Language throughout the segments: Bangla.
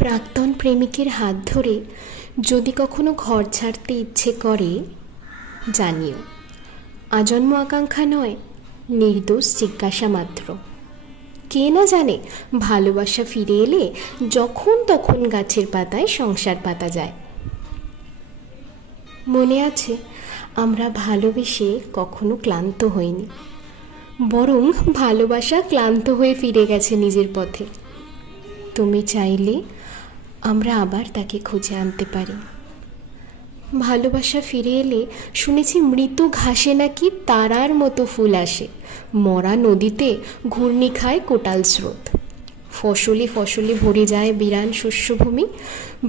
প্রাক্তন প্রেমিকের হাত ধরে যদি কখনো ঘর ছাড়তে ইচ্ছে করে, জানিও আজন্ম আকাঙ্ক্ষা নয়, নির্দোষ জিজ্ঞাসা মাত্র। কে না জানে ভালোবাসা ফিরে এলে যখন তখন গাছের পাতায় সংসার পাতা যায়। মনে আছে আমরা ভালোবেসে কখনো ক্লান্ত হইনি, বরং ভালোবাসা ক্লান্ত হয়ে ফিরে গেছে নিজের পথে। তুমি চাইলে আমরা আবার তাকে খুঁজে আনতে পারি। ভালোবাসা ফিরে এলে শুনেছি মৃত ঘাসে নাকি তারার মতো ফুল আসে, মরা নদীতে ঘূর্ণি খায় কোটাল স্রোত, ফসলে ফসলে ভরে যায় বিরান শস্যভূমি,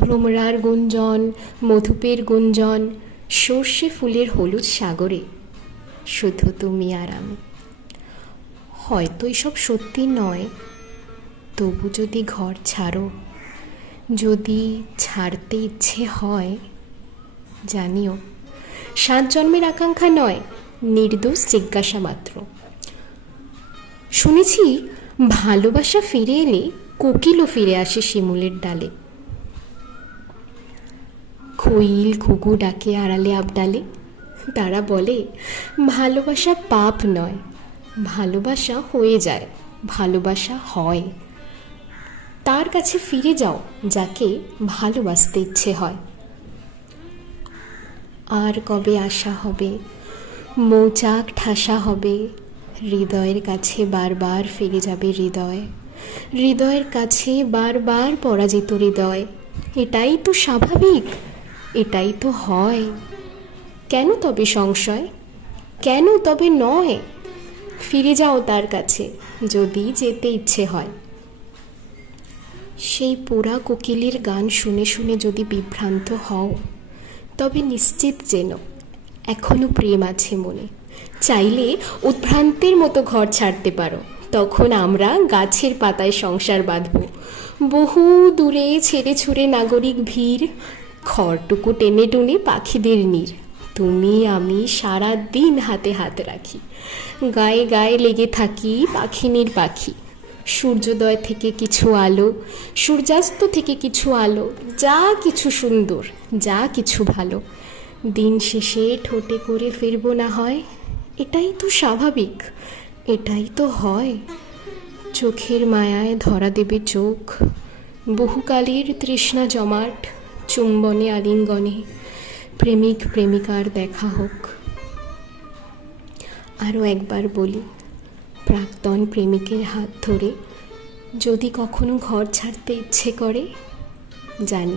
ভ্রমরার গুঞ্জন, মধুপের গুঞ্জন, সর্ষে ফুলের হলুদ সাগরে শুধু তুমি আর আমি। হয়তো এসব সত্যি নয়, তবু যদি ঘর ছাড়ো, যদি ছাড়তে ইচ্ছে হয়, জানিও 7 জন্মের আকাঙ্ক্ষা নয়, নির্দোষ জিজ্ঞাসা মাত্র। শুনেছি ভালোবাসা ফিরে এলে কোকিলও ফিরে আসে শিমুলের ডালে, কোকিল ঘুঘু ডাকে আড়ালে আবডালে। তারা বলে ভালোবাসা পাপ নয়, ভালোবাসা হয়ে যায়, ভালোবাসা হয়। তার কাছে ফিরে যাও যাকে ভালোবাসতে ইচ্ছে হয়। আর কবে আশা হবে, মৌচাক ঠাসা হবে, হৃদয়ের কাছে বারবার ফিরে যাবে হৃদয়, হৃদয়ের কাছে বারবার পরাজিত হৃদয়। এটাই তো স্বাভাবিক, এটাই তো হয়। কেন তবে সংশয়, কেন তবে নয়? ফিরে যাও তার কাছে যদি যেতে ইচ্ছে হয়। সেই পোড়া কোকিলের গান শুনে শুনে যদি বিভ্রান্ত হও, তবে নিশ্চিত যেন এখনো প্রেম আছে মনে। চাইলে উদ্ভ্রান্তের মতো ঘর ছাড়তে পারো, তখন আমরা গাছের পাতায় সংসার বাঁধব। বহু দূরে ছেড়ে ছুড়ে নাগরিক ভিড়, খড়টুকু টেনে টুনে পাখিদের নীড়। তুমি আমি সারা দিন হাতে হাত রাখি, গায়ে গায়ে লেগে থাকি পাখিনীর পাখি। সূর্যোদয় থেকে কিছু আলো, সূর্যাস্ত থেকে কিছু আলো, যা কিছু সুন্দর, যা কিছু ভালো, দিন শেষে ঠোঁটে করে ফিরবো না হয়। এটাই তো স্বাভাবিক, এটাই তো হয়। চোখের মায়ায় ধরা দেবে চোখ, বহুকালের তৃষ্ণা জমাট, চুম্বনে আলিঙ্গনে প্রেমিক প্রেমিকার দেখা হোক। আরও একবার বলি, প্রাক্তন প্রেমিকের হাত ধরে যদি কখনো ঘর ছাড়তে ইচ্ছে করে, জানি